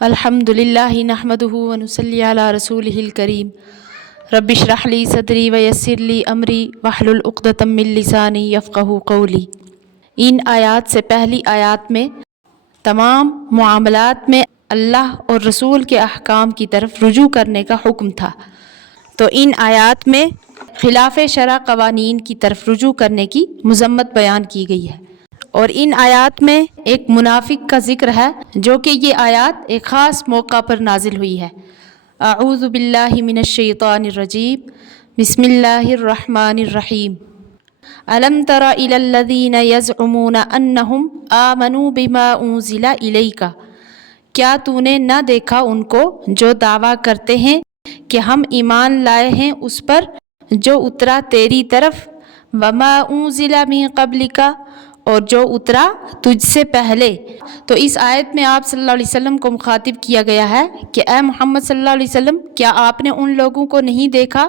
الحمدللہ نحمدہ ونصلی علی رسولہ الکریم رب اشرح لی صدری ویسر لی امری واحلل عقدۃ من لسانی یفقہوا قولی۔ ان آیات سے پہلی آیات میں تمام معاملات میں اللہ اور رسول کے احکام کی طرف رجوع کرنے کا حکم تھا، تو ان آیات میں خلاف شرع قوانین کی طرف رجوع کرنے کی مذمت بیان کی گئی ہے۔ اور ان آیات میں ایک منافق کا ذکر ہے، جو کہ یہ آیات ایک خاص موقع پر نازل ہوئی ہے۔ اعوذ باللہ من الشیطان الرجیم، بسم اللہ الرحمن الرحیم۔ الم تر الی الذین یزعمون انہم آمنوا بما انزل الیک، کیا تو نے نہ دیکھا ان کو جو دعویٰ کرتے ہیں کہ ہم ایمان لائے ہیں اس پر جو اترا تیری طرف، وما انزل من قبلک، اور جو اترا تجھ سے پہلے۔ تو اس آیت میں آپ صلی اللہ علیہ وسلم کو مخاطب کیا گیا ہے کہ اے محمد صلی اللہ علیہ وسلم، کیا آپ نے ان لوگوں کو نہیں دیکھا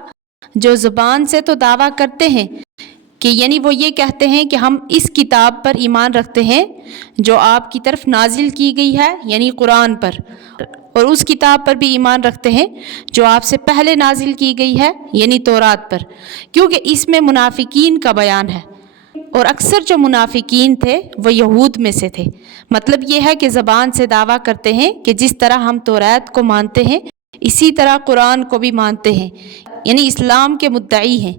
جو زبان سے تو دعویٰ کرتے ہیں کہ یعنی وہ یہ کہتے ہیں کہ ہم اس کتاب پر ایمان رکھتے ہیں جو آپ کی طرف نازل کی گئی ہے، یعنی قرآن پر، اور اس کتاب پر بھی ایمان رکھتے ہیں جو آپ سے پہلے نازل کی گئی ہے، یعنی تورات پر، کیونکہ اس میں منافقین کا بیان ہے۔ اور اکثر جو منافقین تھے وہ یہود میں سے تھے۔ مطلب یہ ہے کہ زبان سے دعویٰ کرتے ہیں کہ جس طرح ہم تورات کو مانتے ہیں اسی طرح قرآن کو بھی مانتے ہیں، یعنی اسلام کے مدعی ہیں۔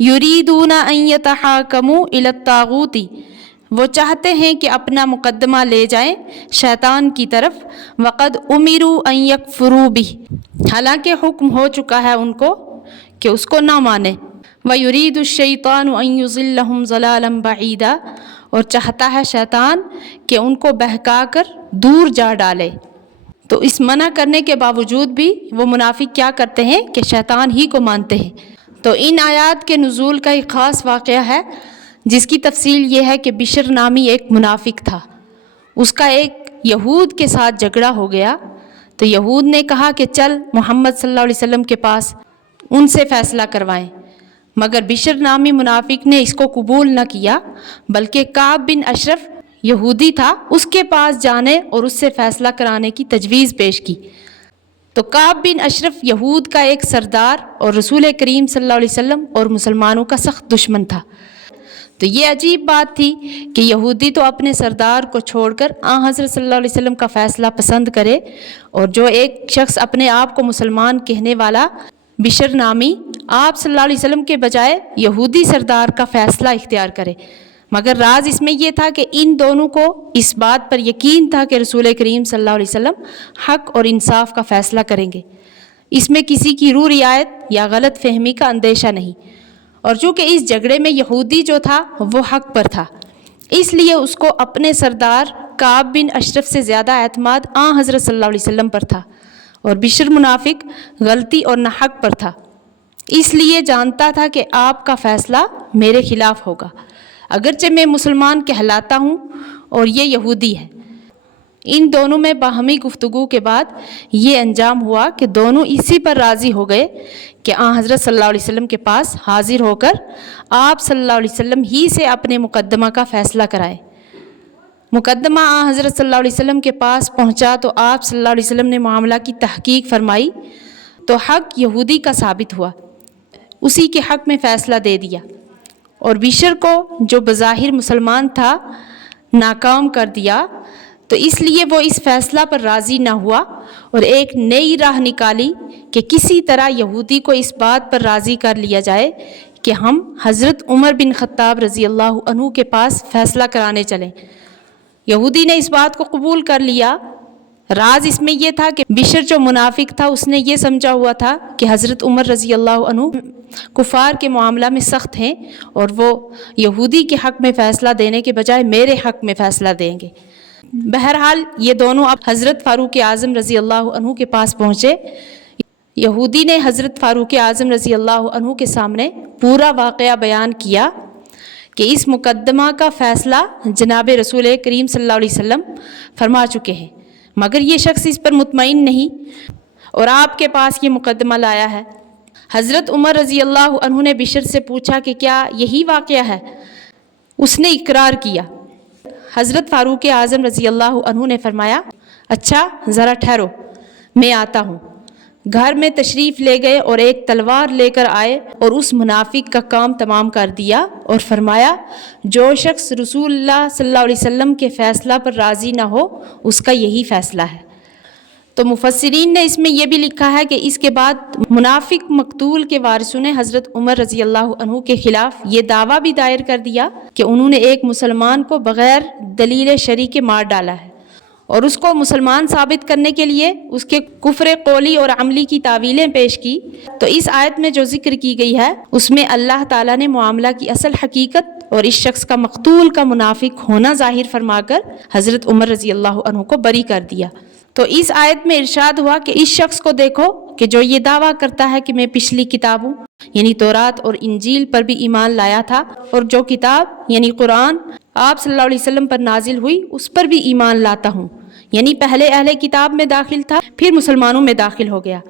یریدون ان یتحاکموا الی الطاغوت، وہ چاہتے ہیں کہ اپنا مقدمہ لے جائیں شیطان کی طرف، وقد امروا ان یکفروا بہ، حالانکہ حکم ہو چکا ہے ان کو کہ اس کو نہ مانیں۔ وَيُرِيدُ الشَّيْطَانُ أَن يُضِلَّهُمْ ضَلَالًا بَعِيدًا، اور چاہتا ہے شیطان کہ ان کو بہکا کر دور جا ڈالے۔ تو اس منع کرنے کے باوجود بھی وہ منافق کیا کرتے ہیں کہ شیطان ہی کو مانتے ہیں۔ تو ان آیات کے نزول کا ایک خاص واقعہ ہے، جس کی تفصیل یہ ہے کہ بشر نامی ایک منافق تھا، اس کا ایک یہود کے ساتھ جھگڑا ہو گیا۔ تو یہود نے کہا کہ چل محمد صلی اللہ علیہ وسلم کے پاس، ان سے فیصلہ کروائیں، مگر بشر نامی منافق نے اس کو قبول نہ کیا، بلکہ کعب بن اشرف یہودی تھا، اس کے پاس جانے اور اس سے فیصلہ کرانے کی تجویز پیش کی۔ تو کعب بن اشرف یہود کا ایک سردار اور رسول کریم صلی اللہ علیہ وسلم اور مسلمانوں کا سخت دشمن تھا۔ تو یہ عجیب بات تھی کہ یہودی تو اپنے سردار کو چھوڑ کر حضرت صلی اللہ علیہ وسلم کا فیصلہ پسند کرے، اور جو ایک شخص اپنے آپ کو مسلمان کہنے والا بشر نامی آپ صلی اللہ علیہ وسلم کے بجائے یہودی سردار کا فیصلہ اختیار کرے۔ مگر راز اس میں یہ تھا کہ ان دونوں کو اس بات پر یقین تھا کہ رسول کریم صلی اللہ علیہ وسلم حق اور انصاف کا فیصلہ کریں گے، اس میں کسی کی رو رعایت یا غلط فہمی کا اندیشہ نہیں۔ اور چونکہ اس جھگڑے میں یہودی جو تھا وہ حق پر تھا، اس لیے اس کو اپنے سردار کعب بن اشرف سے زیادہ اعتماد حضرت صلی اللہ علیہ وسلم پر تھا، اور بشر منافق غلطی اور ناحق پر تھا، اس لیے جانتا تھا کہ آپ کا فیصلہ میرے خلاف ہوگا، اگرچہ میں مسلمان کہلاتا ہوں اور یہ یہودی ہے۔ ان دونوں میں باہمی گفتگو کے بعد یہ انجام ہوا کہ دونوں اسی پر راضی ہو گئے کہ حضرت صلی اللہ علیہ وسلم کے پاس حاضر ہو کر آپ صلی اللہ علیہ وسلم ہی سے اپنے مقدمہ کا فیصلہ کرائے۔ مقدمہ حضرت صلی اللہ علیہ وسلم کے پاس پہنچا تو آپ صلی اللہ علیہ وسلم نے معاملہ کی تحقیق فرمائی، تو حق یہودی کا ثابت ہوا، اسی کے حق میں فیصلہ دے دیا، اور بشر کو جو بظاہر مسلمان تھا ناکام کر دیا۔ تو اس لیے وہ اس فیصلہ پر راضی نہ ہوا اور ایک نئی راہ نکالی کہ کسی طرح یہودی کو اس بات پر راضی کر لیا جائے کہ ہم حضرت عمر بن خطاب رضی اللہ عنہ کے پاس فیصلہ کرانے چلیں۔ یہودی نے اس بات کو قبول کر لیا۔ راز اس میں یہ تھا کہ بشر جو منافق تھا اس نے یہ سمجھا ہوا تھا کہ حضرت عمر رضی اللہ عنہ کفار کے معاملہ میں سخت ہیں، اور وہ یہودی کے حق میں فیصلہ دینے کے بجائے میرے حق میں فیصلہ دیں گے۔ بہرحال یہ دونوں اب حضرت فاروق اعظم رضی اللہ عنہ کے پاس پہنچے۔ یہودی نے حضرت فاروق اعظم رضی اللہ عنہ کے سامنے پورا واقعہ بیان کیا کہ اس مقدمہ کا فیصلہ جناب رسول کریم صلی اللہ علیہ وسلم فرما چکے ہیں، مگر یہ شخص اس پر مطمئن نہیں اور آپ کے پاس یہ مقدمہ لایا ہے۔ حضرت عمر رضی اللہ عنہ نے بشر سے پوچھا کہ کیا یہی واقعہ ہے؟ اس نے اقرار کیا۔ حضرت فاروق اعظم رضی اللہ عنہ نے فرمایا اچھا ذرا ٹھہرو، میں آتا ہوں۔ گھر میں تشریف لے گئے اور ایک تلوار لے کر آئے اور اس منافق کا کام تمام کر دیا اور فرمایا جو شخص رسول اللہ صلی اللہ علیہ وسلم کے فیصلہ پر راضی نہ ہو اس کا یہی فیصلہ ہے۔ تو مفسرین نے اس میں یہ بھی لکھا ہے کہ اس کے بعد منافق مقتول کے وارثوں نے حضرت عمر رضی اللہ عنہ کے خلاف یہ دعویٰ بھی دائر کر دیا کہ انہوں نے ایک مسلمان کو بغیر دلیل شرعی کے مار ڈالا ہے، اور اس کو مسلمان ثابت کرنے کے لیے اس کے کفر قولی اور عملی کی تعویلیں پیش کی۔ تو اس آیت میں جو ذکر کی گئی ہے اس میں اللہ تعالیٰ نے معاملہ کی اصل حقیقت اور اس شخص کا مقتول کا منافق ہونا ظاہر فرما کر حضرت عمر رضی اللہ عنہ کو بری کر دیا۔ تو اس آیت میں ارشاد ہوا کہ اس شخص کو دیکھو کہ جو یہ دعویٰ کرتا ہے کہ میں پچھلی کتابوں یعنی تورات اور انجیل پر بھی ایمان لایا تھا، اور جو کتاب یعنی قرآن آپ صلی اللہ علیہ وسلم پر نازل ہوئی اس پر بھی ایمان لاتا ہوں، یعنی پہلے اہل کتاب میں داخل تھا پھر مسلمانوں میں داخل ہو گیا،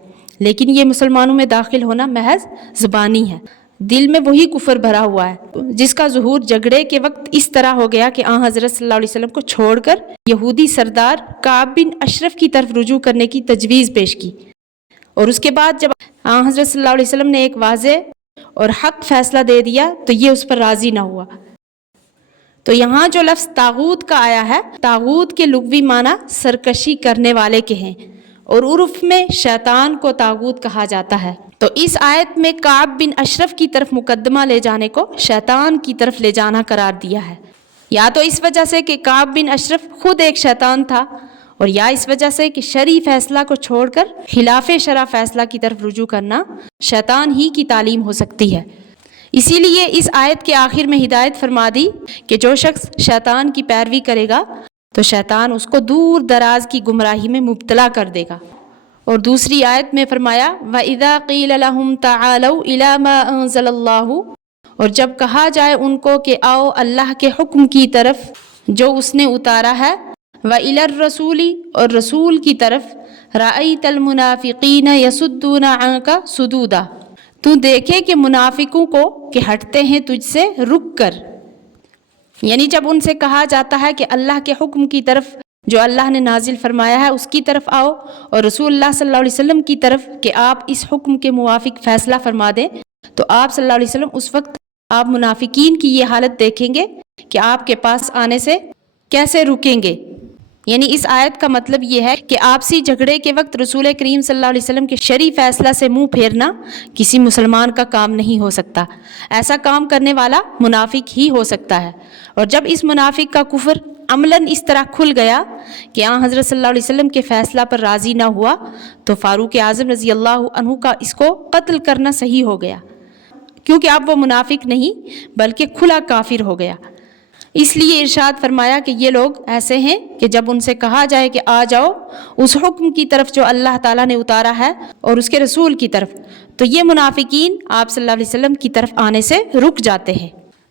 لیکن یہ مسلمانوں میں داخل ہونا محض زبانی ہے، دل میں وہی کفر بھرا ہوا ہے جس کا ظہور جھگڑے کے وقت اس طرح ہو گیا کہ آن حضرت صلی اللہ علیہ وسلم کو چھوڑ کر یہودی سردار کعب بن اشرف کی طرف رجوع کرنے کی تجویز پیش کی، اور اس کے بعد جب آن حضرت صلی اللہ علیہ وسلم نے ایک واضح اور حق فیصلہ دے دیا تو یہ اس پر راضی نہ ہوا۔ تو یہاں جو لفظ طاغوت کا آیا ہے، طاغوت کے لغوی معنی سرکشی کرنے والے کے ہیں، اور عرف میں شیطان کو طاغوت کہا جاتا ہے۔ تو اس آیت میں کعب بن اشرف کی طرف مقدمہ لے جانے کو شیطان کی طرف لے جانا قرار دیا ہے، یا تو اس وجہ سے کہ کعب بن اشرف خود ایک شیطان تھا، اور یا اس وجہ سے کہ شرعی فیصلہ کو چھوڑ کر خلاف شرع فیصلہ کی طرف رجوع کرنا شیطان ہی کی تعلیم ہو سکتی ہے۔ اسی لیے اس آیت کے آخر میں ہدایت فرما دی کہ جو شخص شیطان کی پیروی کرے گا تو شیطان اس کو دور دراز کی گمراہی میں مبتلا کر دے گا۔ اور دوسری آیت میں فرمایا وَإِذَا قِيلَ لَهُمْ تَعَالَوْا إِلَى مَا أَنزَلَ اللَّهُ، اور جب کہا جائے ان کو کہ آؤ اللہ کے حکم کی طرف جو اس نے اتارا ہے، وَإِلَى الرَّسُولِ، اور رسول کی طرف، رَأَيْتَ الْمُنَافِقِينَ يَصُدُّونَ عَنْكَ صُدُودًا، تو دیکھے کہ منافقوں کو کہ ہٹتے ہیں تجھ سے رک کر، یعنی جب ان سے کہا جاتا ہے کہ اللہ کے حکم کی طرف جو اللہ نے نازل فرمایا ہے اس کی طرف آؤ، اور رسول اللہ صلی اللہ علیہ وسلم کی طرف کہ آپ اس حکم کے موافق فیصلہ فرما دیں، تو آپ صلی اللہ علیہ وسلم اس وقت آپ منافقین کی یہ حالت دیکھیں گے کہ آپ کے پاس آنے سے کیسے رکیں گے۔ یعنی اس آیت کا مطلب یہ ہے کہ آپسی جھگڑے کے وقت رسول کریم صلی اللہ علیہ وسلم کے شرعی فیصلہ سے منہ پھیرنا کسی مسلمان کا کام نہیں ہو سکتا، ایسا کام کرنے والا منافق ہی ہو سکتا ہے۔ اور جب اس منافق کا کفر عملاً اس طرح کھل گیا کہ آن حضرت صلی اللہ علیہ وسلم کے فیصلہ پر راضی نہ ہوا، تو فاروق اعظم رضی اللہ عنہ کا اس کو قتل کرنا صحیح ہو گیا، کیونکہ اب وہ منافق نہیں بلکہ کھلا کافر ہو گیا۔ اس لیے ارشاد فرمایا کہ یہ لوگ ایسے ہیں کہ جب ان سے کہا جائے کہ آ جاؤ اس حکم کی طرف جو اللہ تعالیٰ نے اتارا ہے اور اس کے رسول کی طرف، تو یہ منافقین آپ صلی اللہ علیہ وسلم کی طرف آنے سے رک جاتے ہیں۔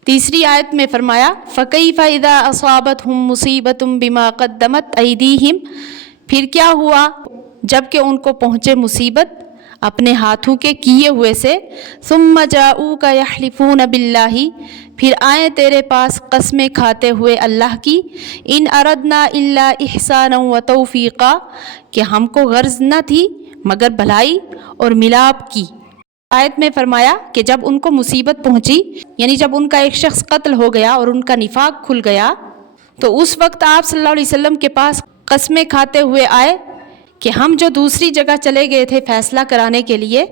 تیسری آیت میں فرمایا فَكَيْفَ إِذَا أَصَابَتْهُم مُّصِيبَةٌ بِمَا قَدَّمَتْ أَيْدِيهِمْ، پھر کیا ہوا جب کہ ان کو پہنچے مصیبت اپنے ہاتھوں کے کیے ہوئے سے، ثُمَّ جَاءُوكَ يَحْلِفُونَ بِاللَّهِ، پھر آئیں تیرے پاس قسمیں کھاتے ہوئے اللہ کی، ان اردنا الا احسانا وتوفیقا، کہ ہم کو غرض نہ تھی مگر بھلائی اور ملاپ کی۔ آیت میں فرمایا کہ جب ان کو مصیبت پہنچی، یعنی جب ان کا ایک شخص قتل ہو گیا اور ان کا نفاق کھل گیا، تو اس وقت آپ صلی اللہ علیہ وسلم کے پاس قسمیں کھاتے ہوئے آئے کہ ہم جو دوسری جگہ چلے گئے تھے فیصلہ کرانے کے لیے،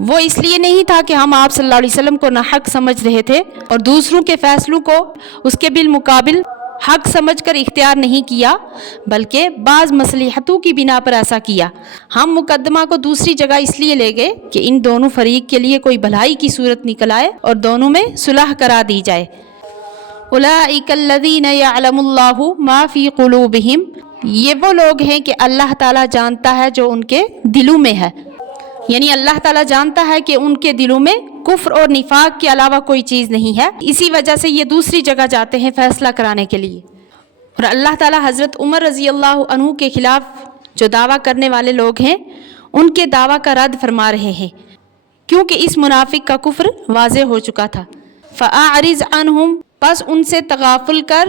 وہ اس لیے نہیں تھا کہ ہم آپ صلی اللہ علیہ وسلم کو ناحق سمجھ رہے تھے اور دوسروں کے فیصلوں کو اس کے بالمقابل حق سمجھ کر اختیار نہیں کیا، بلکہ بعض مصلحتوں کی بنا پر ایسا کیا۔ ہم مقدمہ کو دوسری جگہ اس لیے لے گئے کہ ان دونوں فریق کے لیے کوئی بھلائی کی صورت نکل آئے اور دونوں میں صلح کرا دی جائے۔ اولئک الذین یعلم اللہ ما فی قلوبہم، یہ وہ لوگ ہیں کہ اللہ تعالیٰ جانتا ہے جو ان کے دلوں میں ہے، یعنی اللہ تعالیٰ جانتا ہے کہ ان کے دلوں میں کفر اور نفاق کے علاوہ کوئی چیز نہیں ہے، اسی وجہ سے یہ دوسری جگہ جاتے ہیں فیصلہ کرانے کے لیے۔ اور اللہ تعالیٰ حضرت عمر رضی اللہ عنہ کے خلاف جو دعویٰ کرنے والے لوگ ہیں ان کے دعویٰ کا رد فرما رہے ہیں، کیونکہ اس منافق کا کفر واضح ہو چکا تھا۔ فَأَعْرِضْ عَنْهُمْ، پس ان سے تغافل کر،